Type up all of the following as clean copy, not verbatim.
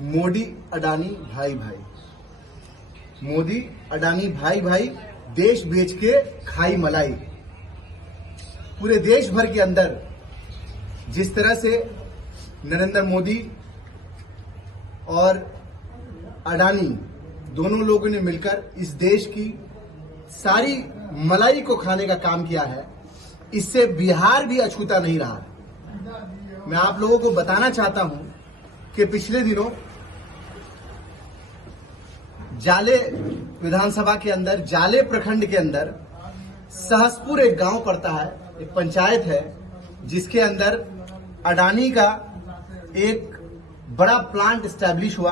मोदी अडानी भाई भाई, मोदी अडानी भाई भाई, देश बेच के खाई मलाई। पूरे देश भर के अंदर जिस तरह से नरेंद्र मोदी और अडानी दोनों लोगों ने मिलकर इस देश की सारी मलाई को खाने का काम किया है, इससे बिहार भी अछूता नहीं रहा। मैं आप लोगों को बताना चाहता हूं कि पिछले दिनों जाले विधानसभा के अंदर, जाले प्रखंड के अंदर सहसपुर एक गांव पड़ता है, एक पंचायत है, जिसके अंदर अडानी का एक बड़ा प्लांट एस्टैब्लिश हुआ,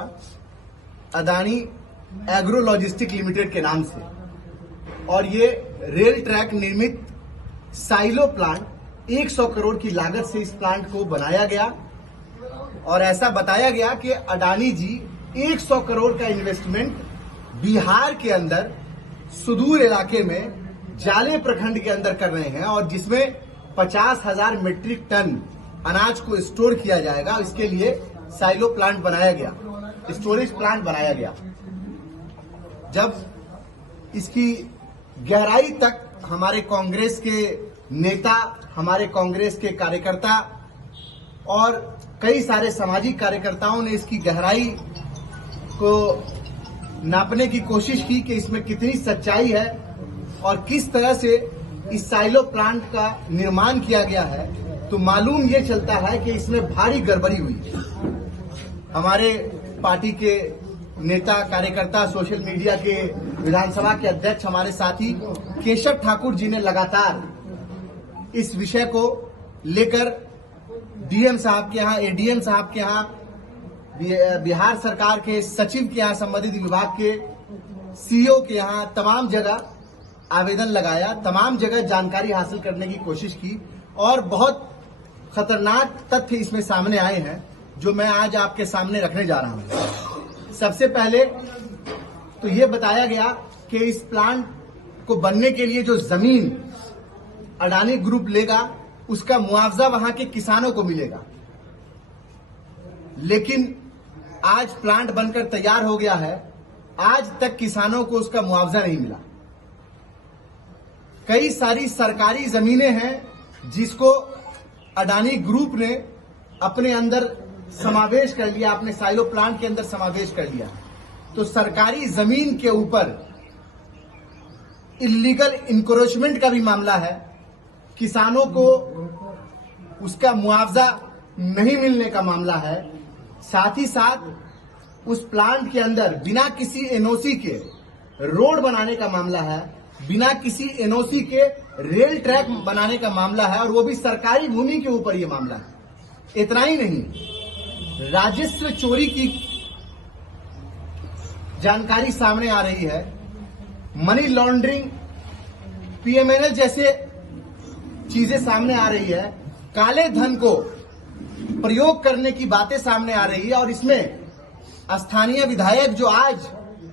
अडानी एग्रो लॉजिस्टिक लिमिटेड के नाम से। और ये रेल ट्रैक निर्मित साइलो प्लांट 100 करोड़ की लागत से इस प्लांट को बनाया गया। और ऐसा बताया गया कि अडानी जी 100 करोड़ का इन्वेस्टमेंट बिहार के अंदर सुदूर इलाके में जाले प्रखंड के अंदर कर रहे हैं, और जिसमें 50,000 मीट्रिक टन अनाज को स्टोर किया जाएगा। इसके लिए साइलो प्लांट बनाया गया, स्टोरेज प्लांट बनाया गया। जब इसकी गहराई तक हमारे कांग्रेस के नेता, हमारे कांग्रेस के कार्यकर्ता और कई सारे सामाजिक कार्यकर्ताओं ने इसकी गहराई को नापने की कोशिश की कि इसमें कितनी सच्चाई है और किस तरह से इस साइलो प्लांट का निर्माण किया गया है, तो मालूम ये चलता है कि इसमें भारी गड़बड़ी हुई। हमारे पार्टी के नेता, कार्यकर्ता, सोशल मीडिया के विधानसभा के अध्यक्ष, हमारे साथी केशव ठाकुर जी ने लगातार इस विषय को लेकर डीएम साहब के यहाँ, एडीएम साहब के यहाँ, बिहार सरकार के सचिव के यहाँ, संबंधित विभाग के सीईओ के यहाँ तमाम जगह आवेदन लगाया, तमाम जगह जानकारी हासिल करने की कोशिश की। और बहुत खतरनाक तथ्य इसमें सामने आए हैं जो मैं आज आपके सामने रखने जा रहा हूं। सबसे पहले तो ये बताया गया कि इस प्लांट को बनने के लिए जो जमीन अडानी ग्रुप लेगा उसका मुआवजा वहां के किसानों को मिलेगा, लेकिन आज प्लांट बनकर तैयार हो गया है, आज तक किसानों को उसका मुआवजा नहीं मिला। कई सारी सरकारी जमीनें हैं जिसको अडानी ग्रुप ने अपने अंदर समावेश कर लिया, अपने साइलो प्लांट के अंदर समावेश कर लिया। तो सरकारी जमीन के ऊपर इलीगल इंक्रोचमेंट का भी मामला है, किसानों को उसका मुआवजा नहीं मिलने का मामला है। साथ ही साथ उस प्लांट के अंदर बिना किसी एनओसी के रोड बनाने का मामला है, बिना किसी एनओसी के रेल ट्रैक बनाने का मामला है, और वो भी सरकारी भूमि के ऊपर ये मामला है। इतना ही नहीं, राजस्व चोरी की जानकारी सामने आ रही है, मनी लॉन्ड्रिंग, पीएमएनएल जैसे चीजें सामने आ रही है, काले धन को प्रयोग करने की बातें सामने आ रही है। और इसमें स्थानीय विधायक जो आज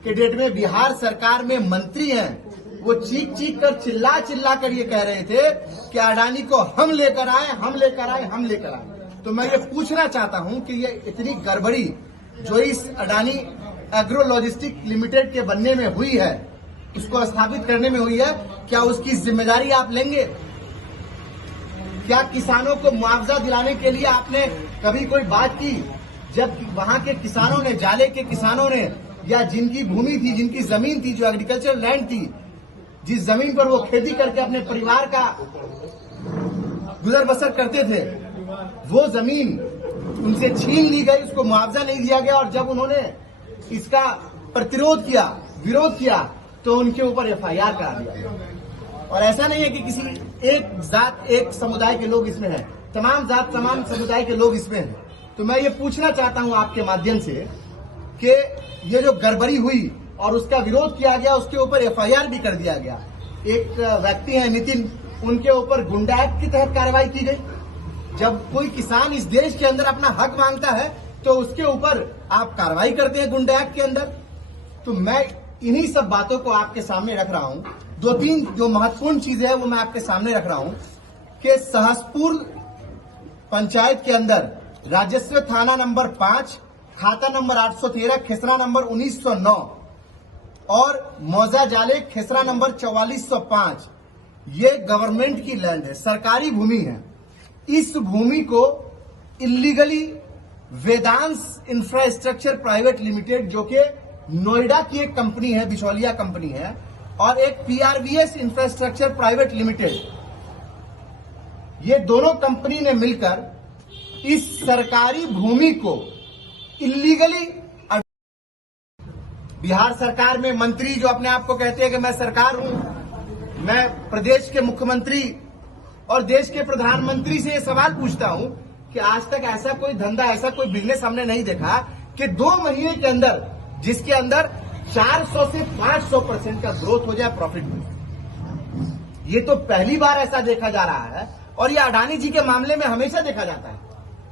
के डेट में बिहार सरकार में मंत्री हैं, वो चीख चीख कर, चिल्ला चिल्ला कर ये कह रहे थे कि अडानी को हम लेकर आए, हम लेकर आए, हम लेकर आए। तो मैं ये पूछना चाहता हूं कि ये इतनी गड़बड़ी जो इस अडानी एग्रो लॉजिस्टिक लिमिटेड के बनने में हुई है, उसको स्थापित करने में हुई है, क्या उसकी जिम्मेदारी आप लेंगे? क्या किसानों को मुआवजा दिलाने के लिए आपने कभी कोई बात की? जब वहां के किसानों ने, जाले के किसानों ने, या जिनकी भूमि थी, जिनकी जमीन थी, जो एग्रीकल्चर लैंड थी, जिस जमीन पर वो खेती करके अपने परिवार का गुजर बसर करते थे, वो जमीन उनसे छीन ली गई, उसको मुआवजा नहीं दिया गया। और जब उन्होंने इसका प्रतिरोध किया, विरोध किया, तो उनके ऊपर एफआईआर करा दिया गया। और ऐसा नहीं है कि किसी एक जात, एक समुदाय के लोग इसमें हैं, तमाम जात, तमाम समुदाय के लोग इसमें हैं। तो मैं ये पूछना चाहता हूं आपके माध्यम से कि ये जो गड़बड़ी हुई और उसका विरोध किया गया, उसके ऊपर एफआईआर भी कर दिया गया। एक व्यक्ति है नितिन, उनके ऊपर गुंडा एक्ट के तहत कार्रवाई की गई। जब कोई किसान इस देश के अंदर अपना हक मांगता है तो उसके ऊपर आप कार्रवाई करते हैं गुंडा एक्ट के अंदर। तो मैं इन्हीं सब बातों को आपके सामने रख रहा हूं। 2-3 जो महत्वपूर्ण चीजें हैं वो मैं आपके सामने रख रहा हूं कि सहसपुर पंचायत के अंदर राजस्व थाना नंबर 5 खाता नंबर 813, खेसरा नंबर 1909 और मौजा जाले खेसरा नंबर 4405। ये गवर्नमेंट की लैंड है, सरकारी भूमि है। इस भूमि को illegally Vedansh infrastructure private limited, जो कि नोएडा की एक कंपनी है, बिचौलिया कंपनी है, और एक पीआरवीएस इंफ्रास्ट्रक्चर प्राइवेट लिमिटेड, ये दोनों कंपनी ने मिलकर इस सरकारी भूमि को इलीगली, बिहार सरकार में मंत्री जो अपने आप को कहते हैं कि मैं सरकार हूं, मैं प्रदेश के मुख्यमंत्री और देश के प्रधानमंत्री से ये सवाल पूछता हूं कि आज तक ऐसा कोई धंधा, ऐसा कोई बिजनेस हमने नहीं देखा कि 2 महीने के अंदर, जिसके अंदर 400 से 500% का ग्रोथ हो जाए प्रॉफिट में। ये तो पहली बार ऐसा देखा जा रहा है। और ये अडानी जी के मामले में हमेशा देखा जाता है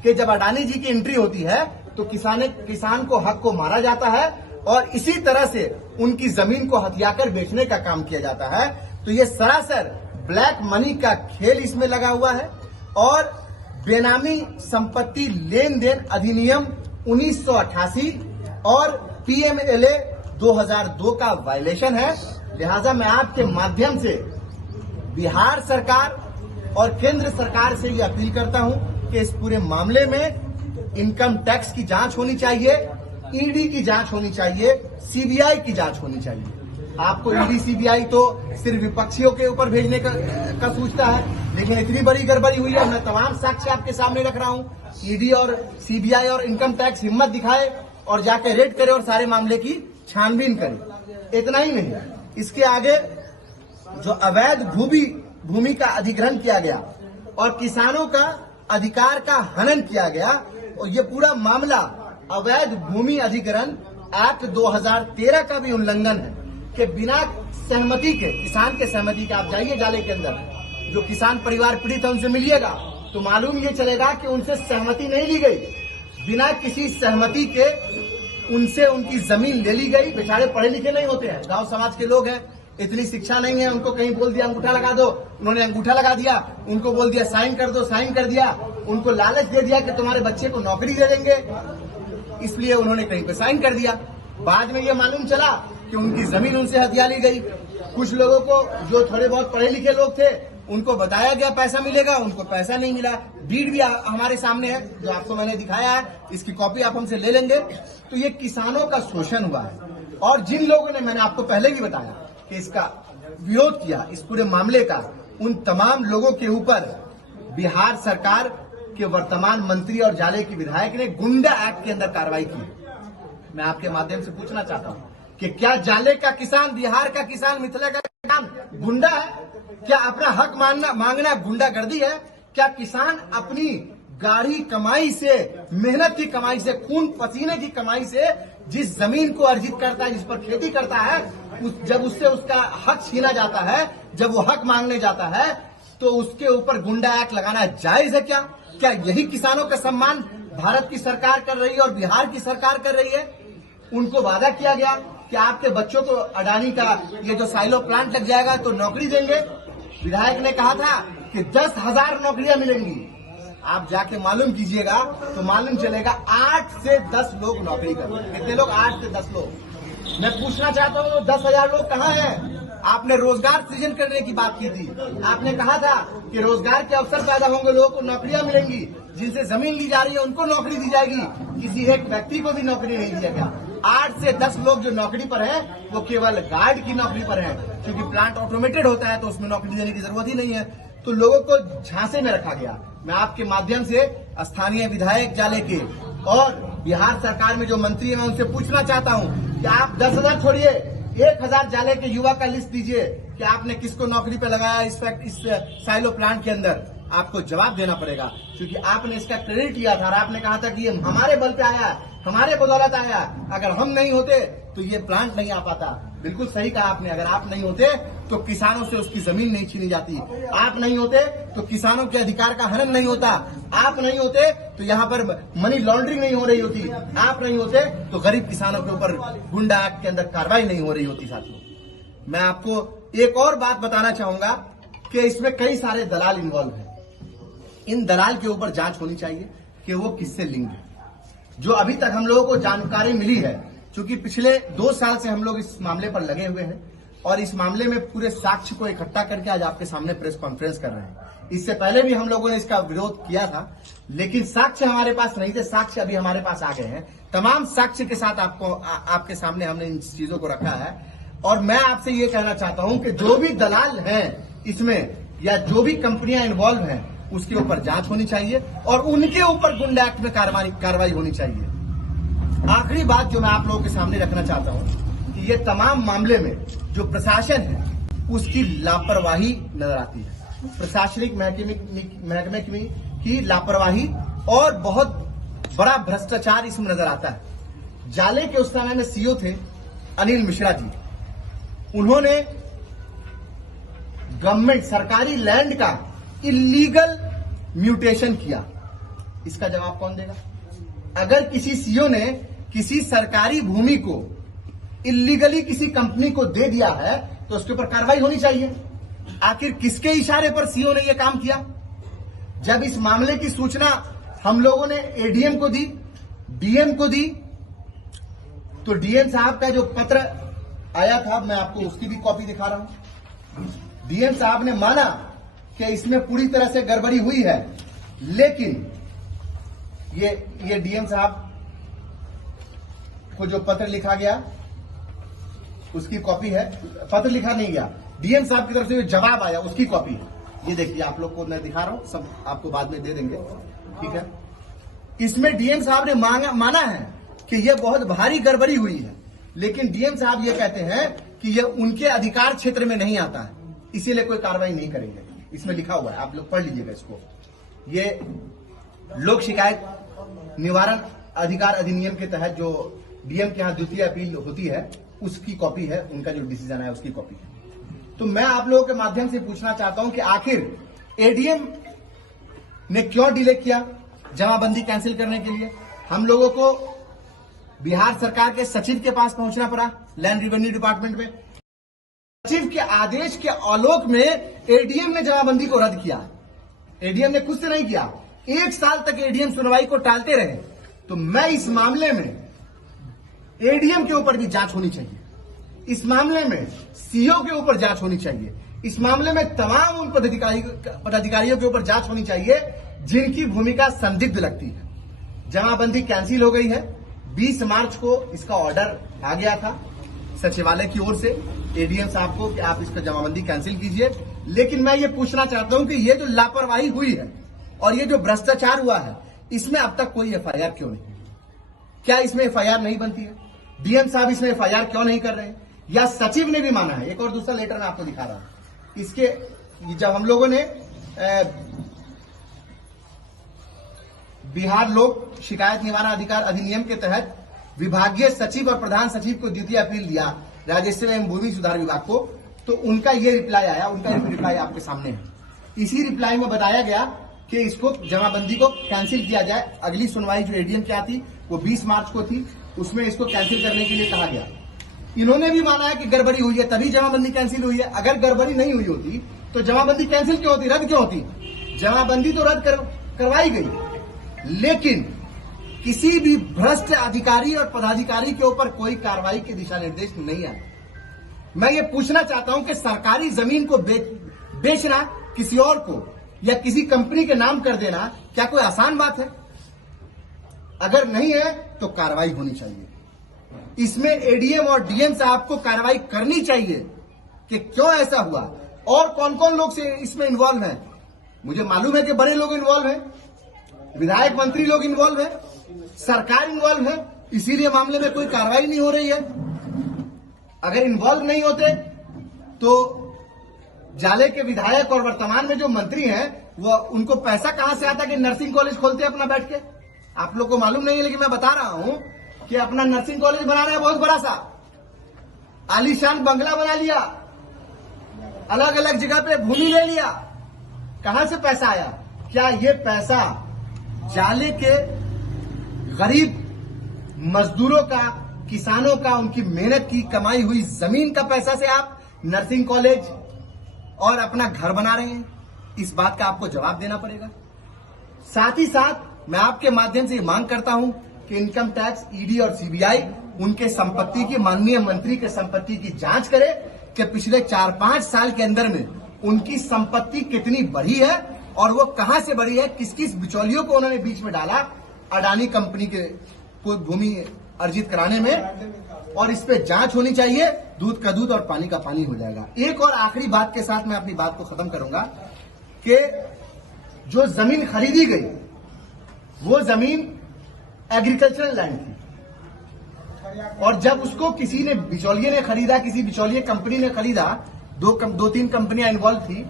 कि जब अडानी जी की एंट्री होती है तो किसान को हक को मारा जाता है और इसी तरह से उनकी जमीन को हथियाकर बेचने का काम किया जाता है। तो ये सरासर ब्लैक मनी का खेल इसमें लगा हुआ है और बेनामी संपत्ति लेन देन अधिनियम 1988 और पीएमएलए 2002 का वायलेशन है। लिहाजा मैं आपके माध्यम से बिहार सरकार और केंद्र सरकार से ये अपील करता हूं कि इस पूरे मामले में इनकम टैक्स की जांच होनी चाहिए, ईडी की जांच होनी चाहिए, सीबीआई की जांच होनी चाहिए। आपको ईडी सीबीआई तो सिर्फ विपक्षियों के ऊपर भेजने का सूचता है, लेकिन इतनी बड़ी गड़बड़ी हुई है। मैं तमाम साक्ष्य आपके सामने रख रहा हूं। ईडी और सीबीआई और इनकम टैक्स हिम्मत दिखाए और जाके रेड करे और सारे मामले की छानबीन करे। इतना ही नहीं, इसके आगे जो अवैध भूमि का अधिग्रहण किया गया और किसानों का अधिकार का हनन किया गया, और ये पूरा मामला अवैध भूमि अधिग्रहण एक्ट 2013 का भी उल्लंघन है कि बिना सहमति के, किसान के सहमति के, आप जाइए जाले के अंदर, जो किसान परिवार पीड़ित है उनसे मिलिएगा तो मालूम ये चलेगा कि उनसे सहमति नहीं ली गई। बिना किसी सहमति के उनसे उनकी जमीन ले ली गई। बेचारे पढ़े लिखे नहीं होते हैं, गांव समाज के लोग हैं, इतनी शिक्षा नहीं है, उनको कहीं बोल दिया अंगूठा लगा दो, उन्होंने अंगूठा लगा दिया। उनको बोल दिया साइन कर दो, साइन कर दिया। उनको लालच दे दिया कि तुम्हारे बच्चे को नौकरी दे देंगे, इसलिए उन्होंने कहीं पे साइन कर दिया। बाद में ये मालूम चला कि उनकी जमीन उनसे हथिया ली गई। कुछ लोगों को, जो थोड़े बहुत पढ़े लिखे लोग थे, उनको बताया गया पैसा मिलेगा, उनको पैसा नहीं मिला। डीड भी हमारे सामने है, जो आपको मैंने दिखाया है, इसकी कॉपी आप हमसे ले लेंगे। तो ये किसानों का शोषण हुआ है। और जिन लोगों ने, मैंने आपको पहले भी बताया कि इसका विरोध किया, इस पूरे मामले का, उन तमाम लोगों के ऊपर बिहार सरकार के वर्तमान मंत्री और जाले की विधायक ने गुंडा एक्ट के अंदर कार्रवाई की। मैं आपके माध्यम से पूछना चाहता हूं कि क्या जाले का किसान, बिहार का किसान, मिथिला का किसान गुंडा है? क्या अपना हक मांगना गुंडागर्दी है? क्या किसान अपनी गाढ़ी कमाई से, मेहनत की कमाई से, खून पसीने की कमाई से जिस जमीन को अर्जित करता है, जिस पर खेती करता है, जब उससे उसका हक छीना जाता है, जब वो हक मांगने जाता है, तो उसके ऊपर गुंडा एक्ट लगाना जायज है क्या? क्या यही किसानों का सम्मान भारत की सरकार कर रही है और बिहार की सरकार कर रही है? उनको वादा किया गया कि आपके बच्चों को अडानी का ये जो साइलो प्लांट लग जाएगा तो नौकरी देंगे। विधायक ने कहा था कि 10,000 नौकरियां मिलेंगी। आप जाके मालूम कीजिएगा तो मालूम चलेगा 8 से 10 लोग नौकरी करेंगे। कितने लोग? 8 से 10 लोग। मैं पूछना चाहता हूँ 10,000 लोग कहाँ हैं? आपने रोजगार सृजन करने की बात की थी। आपने कहा था कि रोजगार के अवसर पैदा होंगे, लोगों को नौकरियां मिलेंगी। जिनसे जमीन ली जा रही है उनको नौकरी दी जाएगी। किसी एक व्यक्ति को भी नौकरी नहीं दिया गया। 8 से 10 लोग जो नौकरी पर हैं वो केवल गार्ड की नौकरी पर हैं, क्योंकि प्लांट ऑटोमेटेड होता है तो उसमें नौकरी देने की जरूरत ही नहीं है। तो लोगों को झांसे में रखा गया। मैं आपके माध्यम से स्थानीय विधायक जाले के और बिहार सरकार में जो मंत्री है, मैं उनसे पूछना चाहता हूं कि आप 10,000 छोड़िए, 1,000 जाले के युवा का लिस्ट दीजिए कि आपने किसको नौकरी पे लगाया इस साइलो प्लांट के अंदर। आपको जवाब देना पड़ेगा, क्योंकि आपने इसका क्रेडिट लिया था और आपने कहा था कि ये हमारे बल पे आया, हमारे बदौलत आया। अगर हम नहीं होते तो ये प्लांट नहीं आ पाता। बिल्कुल सही कहा आपने। अगर आप नहीं होते तो किसानों से उसकी जमीन नहीं छीनी जाती। आप नहीं होते तो किसानों के अधिकार का हनन नहीं होता। आप नहीं होते तो यहाँ पर मनी लॉन्ड्रिंग नहीं हो रही होती। आप नहीं होते तो गरीब किसानों के ऊपर गुंडा एक्ट के अंदर कार्रवाई नहीं हो रही होती। साथियों, मैं आपको एक और बात बताना चाहूंगा कि इसमें कई सारे दलाल इन्वॉल्व हैं। इन दलाल के ऊपर जांच होनी चाहिए कि वो किससे लिंक है। जो अभी तक हम लोगों को जानकारी मिली है, क्योंकि पिछले 2 साल से हम लोग इस मामले पर लगे हुए हैं और इस मामले में पूरे साक्ष्य को इकट्ठा करके आज आपके सामने प्रेस कॉन्फ्रेंस कर रहे हैं। इससे पहले भी हम लोगों ने इसका विरोध किया था, लेकिन साक्ष्य हमारे पास नहीं थे। साक्ष्य अभी हमारे पास आ गए हैं। तमाम साक्ष्य के साथ आपके सामने हमने इन चीजों को रखा है। और मैं आपसे ये कहना चाहता हूं कि जो भी दलाल हैं इसमें या जो भी कंपनियां इन्वॉल्व हैं उसके ऊपर जांच होनी चाहिए और उनके ऊपर गुंडा एक्ट में कार्रवाई होनी चाहिए। आखिरी बात जो मैं आप लोगों के सामने रखना चाहता हूं कि ये तमाम मामले में जो प्रशासन है उसकी लापरवाही नजर आती है। प्रशासनिक महकमे की लापरवाही और बहुत बड़ा भ्रष्टाचार इसमें नजर आता है। जाले के उस समय में सीईओ थे अनिल मिश्रा जी। उन्होंने गवर्नमेंट सरकारी लैंड का इलीगल म्यूटेशन किया। इसका जवाब कौन देगा? अगर किसी सीईओ ने किसी सरकारी भूमि को इलीगली किसी कंपनी को दे दिया है तो उसके ऊपर कार्रवाई होनी चाहिए। आखिर किसके इशारे पर सीईओ ने यह काम किया? जब इस मामले की सूचना हम लोगों ने एडीएम को दी, डीएम को दी, तो डीएम साहब का जो पत्र आया था, मैं आपको उसकी भी कॉपी दिखा रहा हूं। डीएम साहब ने माना कि इसमें पूरी तरह से गड़बड़ी हुई है, लेकिन ये डीएम साहब को जो पत्र लिखा गया उसकी कॉपी है। पत्र लिखा नहीं गया, डीएम साहब की तरफ से जो जवाब आया उसकी कॉपी है। ये देखिए, आप लोग को मैं दिखा रहा हूं, सब आपको बाद में दे देंगे, ठीक है। इसमें डीएम साहब ने माना है कि यह बहुत भारी गड़बड़ी हुई है, लेकिन डीएम साहब ये कहते हैं कि यह उनके अधिकार क्षेत्र में नहीं आता है, इसीलिए कोई कार्रवाई नहीं करेंगे। इसमें लिखा हुआ है, आप लोग पढ़ लीजिएगा इसको। ये लोक शिकायत निवारण अधिकार अधिनियम के तहत जो डीएम के यहां द्वितीय अपील होती है उसकी कॉपी है, उनका जो डिसीजन है उसकी कॉपी है। तो मैं आप लोगों के माध्यम से पूछना चाहता हूं कि आखिर एडीएम ने क्यों डिले किया जमाबंदी कैंसिल करने के लिए? हम लोगों को बिहार सरकार के सचिव के पास पहुंचना पड़ा, लैंड रेवेन्यू डिपार्टमेंट में। सचिव के आदेश के आलोक में एडीएम ने जमाबंदी को रद्द किया। एडीएम ने खुद से नहीं किया, 1 साल तक एडीएम सुनवाई को टालते रहे। तो मैं इस मामले में एडीएम के ऊपर भी जांच होनी चाहिए, इस मामले में सीईओ के ऊपर जांच होनी चाहिए, इस मामले में तमाम उन पदाधिकारियों के ऊपर जांच होनी चाहिए जिनकी भूमिका संदिग्ध लगती है। जमाबंदी कैंसिल हो गई है। 20 मार्च को इसका ऑर्डर आ गया था सचिवालय की ओर से एडीएम साहब को कि आप इसका जमाबंदी कैंसिल कीजिए। लेकिन मैं ये पूछना चाहता हूं कि ये जो लापरवाही हुई है और ये जो भ्रष्टाचार हुआ है, इसमें अब तक कोई एफआईआर क्यों नहीं? क्या इसमें एफआईआर नहीं बनती है? डीएम साहब इसमें एफआईआर क्यों नहीं कर रहे हैं? या सचिव ने भी माना है? एक और दूसरा लेटर मैं आपको दिखा रहा हूं। इसके जब हम लोगों ने बिहार लोक शिकायत निवारण अधिकार अधिनियम के तहत विभागीय सचिव और प्रधान सचिव को द्वितीय अपील दिया राजस्व एवं भूमि सुधार विभाग को, तो उनका ये रिप्लाई आया। उनका रिप्लाई आपके सामने है। इसी रिप्लाई में बताया गया कि इसको जमाबंदी को कैंसिल किया जाए। अगली सुनवाई जो एडीएम की आती वो 20 मार्च को थी, उसमें इसको कैंसिल करने के लिए कहा गया। इन्होंने भी माना है कि गड़बड़ी हुई है तभी जमाबंदी कैंसिल हुई है। अगर गड़बड़ी नहीं हुई होती तो जमाबंदी कैंसिल क्यों होती, रद्द क्यों होती? जमाबंदी तो रद्द करवाई गई, लेकिन किसी भी भ्रष्ट अधिकारी और पदाधिकारी के ऊपर कोई कार्रवाई के दिशा निर्देश नहीं आए। मैं ये पूछना चाहता हूं कि सरकारी जमीन को बेचना किसी और को या किसी कंपनी के नाम कर देना क्या कोई आसान बात है? अगर नहीं है तो कार्रवाई होनी चाहिए। इसमें एडीएम और डीएम साहब को कार्रवाई करनी चाहिए कि क्यों ऐसा हुआ और कौन कौन लोग से इसमें इन्वॉल्व हैं। मुझे मालूम है कि बड़े लोग इन्वॉल्व हैं, विधायक मंत्री लोग इन्वॉल्व हैं, सरकार इन्वॉल्व है, इसीलिए मामले में कोई कार्रवाई नहीं हो रही है। अगर इन्वॉल्व नहीं होते तो जाले के विधायक और वर्तमान में जो मंत्री हैं वो उनको पैसा कहां से आता कि नर्सिंग कॉलेज खोलते अपना बैठ के? आप लोग को मालूम नहीं है, लेकिन मैं बता रहा हूं कि अपना नर्सिंग कॉलेज बना रहे हैं, बहुत बड़ा सा आलीशान बंगला बना लिया, अलग अलग जगह पे भूमि ले लिया। कहां से पैसा आया? क्या ये पैसा जाले के गरीब मजदूरों का, किसानों का, उनकी मेहनत की कमाई हुई जमीन का पैसा से आप नर्सिंग कॉलेज और अपना घर बना रहे हैं? इस बात का आपको जवाब देना पड़ेगा। साथ ही साथ मैं आपके माध्यम से मांग करता हूं कि इनकम टैक्स, ईडी और सीबीआई उनके संपत्ति की, माननीय मंत्री के संपत्ति की जांच करे कि पिछले 4-5 साल के अंदर में उनकी संपत्ति कितनी बढ़ी है और वो कहां से बढ़ी है, किस किस बिचौलियों को उन्होंने बीच में डाला अडानी कंपनी के को भूमि अर्जित कराने में, और इस पे जांच होनी चाहिए। दूध का दूध और पानी का पानी हो जाएगा। एक और आखिरी बात के साथ मैं अपनी बात को खत्म करूंगा कि जो जमीन खरीदी गई वो जमीन एग्रीकल्चरल लैंड थी, और जब उसको किसी ने, बिचौलिए ने खरीदा, किसी बिचौलिए कंपनी ने खरीदा, 2-3 कंपनियां इन्वॉल्व थी,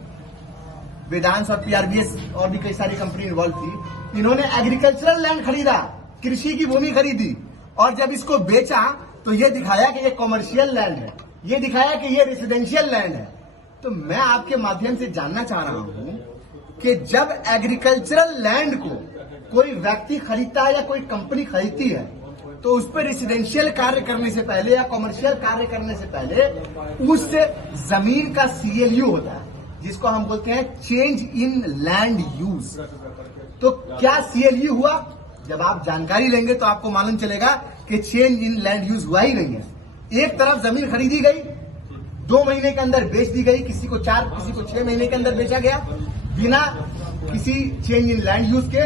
वेदांश और पीआरबीएस और भी कई सारी कंपनी इन्वॉल्व थी। इन्होंने एग्रीकल्चरल लैंड खरीदा, कृषि की भूमि खरीदी, और जब इसको बेचा तो ये दिखाया कि ये कॉमर्शियल लैंड है, ये दिखाया कि ये रेसिडेंशियल लैंड है। तो मैं आपके माध्यम से जानना चाह रहा हूं कि जब एग्रीकल्चरल लैंड को कोई व्यक्ति खरीदता है या कोई कंपनी खरीदती है तो उस पर रेसिडेंशियल कार्य करने से पहले या कॉमर्शियल कार्य करने से पहले उस जमीन का सीएलयू होता है, जिसको हम बोलते हैं चेंज इन लैंड यूज। तो क्या सीएलयू हुआ? जब आप जानकारी लेंगे तो आपको मालूम चलेगा कि चेंज इन लैंड यूज हुआ ही नहीं है। एक तरफ जमीन खरीदी गई, 2 महीने के अंदर बेच दी गई, किसी को 4, किसी को 6 महीने के अंदर बेचा गया बिना किसी चेंज इन लैंड यूज के।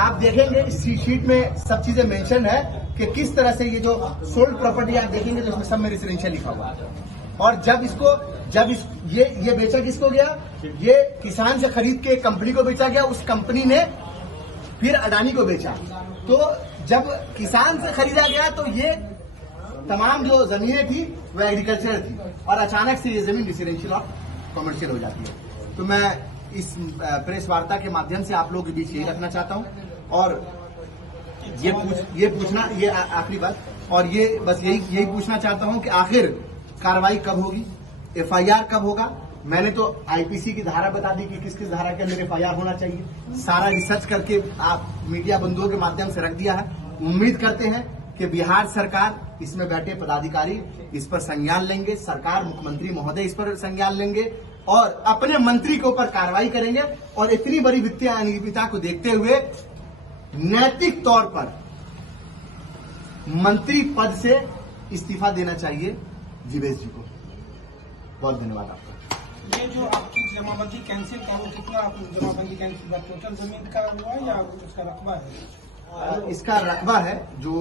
आप देखेंगे इस शीट में सब चीजें मेंशन है कि किस तरह से ये जो सोल्ड प्रॉपर्टी आप देखेंगे तो इसमें सब में रेसिडेंशियल लिखा हुआ है। और ये बेचा किसको गया? ये किसान से खरीद के कंपनी को बेचा गया, उस कंपनी ने फिर अडानी को बेचा। तो जब किसान से खरीदा गया तो ये तमाम जो जमीनें थी वो एग्रीकल्चर थी, और अचानक से ये जमीन रेसिडेंशियल और कॉमर्शियल हो जाती है। तो मैं इस प्रेस वार्ता के माध्यम से आप लोगों के बीच यही रखना चाहता हूं, और ये आखिरी बात, और ये बस यही पूछना चाहता हूं कि आखिर कार्रवाई कब होगी, एफआईआर कब होगा। मैंने तो आईपीसी की धारा बता दी कि किस किस धारा के अंदर एफआईआर होना चाहिए, सारा रिसर्च करके आप मीडिया बंधुओं के माध्यम से रख दिया है। उम्मीद करते हैं कि बिहार सरकार, इसमें बैठे पदाधिकारी इस पर संज्ञान लेंगे, सरकार, मुख्यमंत्री महोदय इस पर संज्ञान लेंगे और अपने मंत्री के ऊपर कार्रवाई करेंगे, और इतनी बड़ी वित्तीय अनियमितता को देखते हुए नैतिक तौर पर मंत्री पद से इस्तीफा देना चाहिए जीवेश जी को। बहुत धन्यवाद आपका। ये जो आपकी जमाबंदी कैंसिल का, वो कितना जमाबंदी कैंसिल हुआ? टोटल जमीन का हुआ या उसका रकबा है? इसका रकबा है जो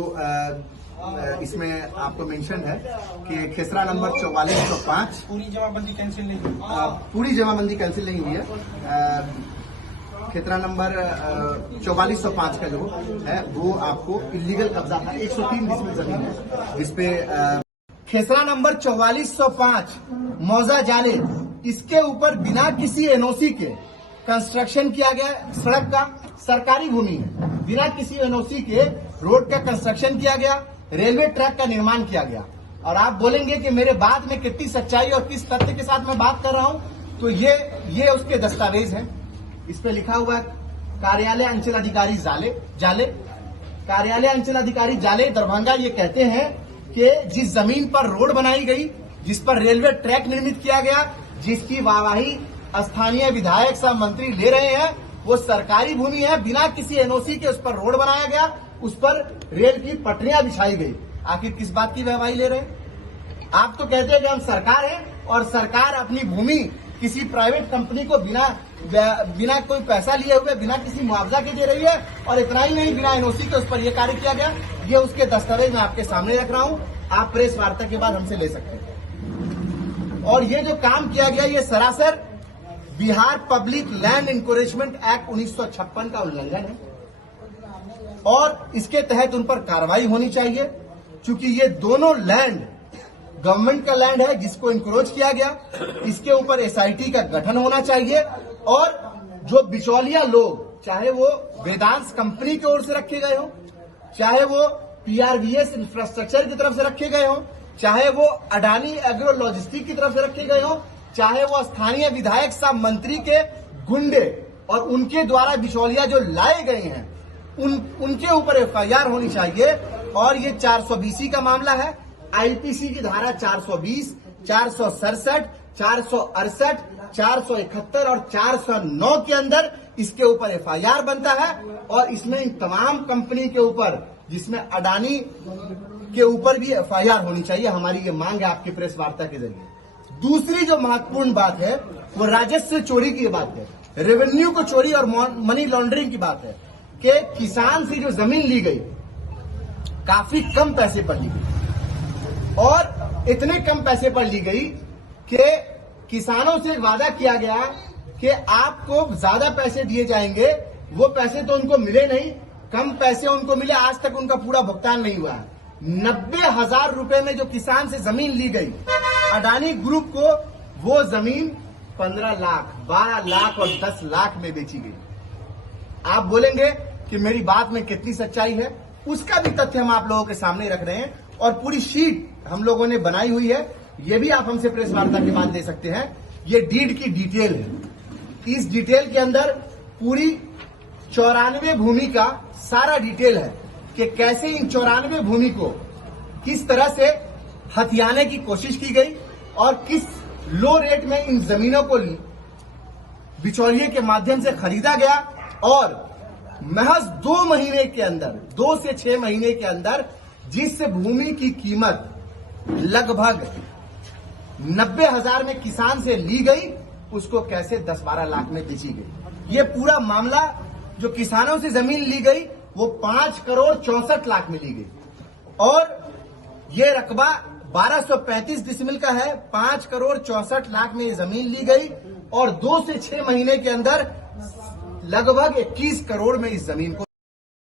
इसमें आपको मेंशन है कि खेसरा नंबर 4405। पूरी जमाबंदी कैंसिल नहीं हुई? पूरी जमाबंदी कैंसिल नहीं हुई है। खेसरा नंबर 4405 का जो है वो आपको इलीगल कब्जा था। 103 जिसमें जमीन है, जिसपे खेसरा नंबर 4405 मौजा जाले, इसके ऊपर बिना किसी एनओसी के कंस्ट्रक्शन किया गया। सड़क का सरकारी भूमि है, बिना किसी एनओसी के रोड का कंस्ट्रक्शन किया गया, रेलवे ट्रैक का निर्माण किया गया। और आप बोलेंगे कि मेरे बात में कितनी सच्चाई और किस तथ्य के साथ मैं बात कर रहा हूं, तो ये उसके दस्तावेज हैं। इस पे लिखा हुआ है कार्यालय अंचलाधिकारी जाले, कार्यालय अंचलाधिकारी जाले दरभंगा। ये कहते हैं कि जिस जमीन पर रोड बनाई गई, जिस पर रेलवे ट्रैक निर्मित किया गया, जिसकी वाहवाही स्थानीय विधायक सह मंत्री ले रहे हैं, वो सरकारी भूमि है। बिना किसी एनओसी के उस पर रोड बनाया गया, उस पर रेल की पटरियां बिछाई गई। आखिर किस बात की वाहवाही ले रहे हैं? आप तो कहते हैं कि हम सरकार हैं और सरकार अपनी भूमि किसी प्राइवेट कंपनी को बिना कोई पैसा लिए हुए, बिना किसी मुआवजा के दे रही है। और इतना ही नहीं, बिना एनओसी के उस पर यह कार्य किया गया। ये उसके दस्तावेज मैं आपके सामने रख रहा हूं, आप प्रेस वार्ता के बाद हमसे ले सकते हैं। और ये जो काम किया गया, ये सरासर Bihar public land encroachment act 1956 का उल्लंघन है, और इसके तहत उन पर कार्रवाई होनी चाहिए। क्योंकि ये दोनों लैंड गवर्नमेंट का लैंड है जिसको इंक्रोच किया गया, इसके ऊपर एसआईटी का गठन होना चाहिए। और जो बिचौलिया लोग, चाहे वो वेदांश कंपनी की ओर से रखे गए हो, चाहे वो पीआरवीएस इंफ्रास्ट्रक्चर की तरफ से रखे गए हो, चाहे वो अडानी एग्रो लॉजिस्टिक की तरफ से रखे गए हो, चाहे वो स्थानीय विधायक साहब मंत्री के गुंडे और उनके द्वारा बिचौलिया जो लाए गए हैं, उनके ऊपर एफआईआर होनी चाहिए। और ये 420 का मामला है। आईपीसी की धारा 420, 467, 468, 471 और 409 के अंदर इसके ऊपर एफआईआर बनता है, और इसमें इन तमाम कंपनी के ऊपर जिसमें अडानी के ऊपर भी एफआईआर होनी चाहिए। हमारी ये मांग है आपके प्रेस वार्ता के जरिए। दूसरी जो महत्वपूर्ण बात है वो राजस्व चोरी की बात है, रेवेन्यू को चोरी और मनी लॉन्ड्रिंग की बात है कि किसान से जो जमीन ली गई काफी कम पैसे पर ली गई और इतने कम पैसे पर ली गई कि किसानों से वादा किया गया कि आपको ज्यादा पैसे दिए जाएंगे, वो पैसे तो उनको मिले नहीं, कम पैसे उनको मिले, आज तक उनका पूरा भुगतान नहीं हुआ है। 90,000 रुपए में जो किसान से जमीन ली गई अडानी ग्रुप को, वो जमीन 15 लाख, 12 लाख और 10 लाख में बेची गई। आप बोलेंगे कि मेरी बात में कितनी सच्चाई है, उसका भी तथ्य हम आप लोगों के सामने रख रहे हैं और पूरी शीट हम लोगों ने बनाई हुई है। ये भी आप हमसे प्रेस वार्ता के बाद ले सकते हैं। ये डीड की डिटेल है। इस डिटेल के अंदर पूरी 94 भूमि का सारा डिटेल है कि कैसे इन 94 भूमि को किस तरह से हथियाने की कोशिश की गई और किस लो रेट में इन जमीनों को बिचौलिए के माध्यम से खरीदा गया और महज 2 महीने के अंदर, 2 से 6 महीने के अंदर जिस भूमि की कीमत लगभग 90,000 में किसान से ली गई, उसको कैसे 10-12 लाख में बेची गई। ये पूरा मामला जो किसानों से जमीन ली गई वो 5 करोड़ 64 लाख में ली गई और ये रकबा 1235 डिसमिल का है। 5 करोड़ 64 लाख में ये जमीन ली गई और 2 से 6 महीने के अंदर लगभग 21 करोड़ में इस जमीन को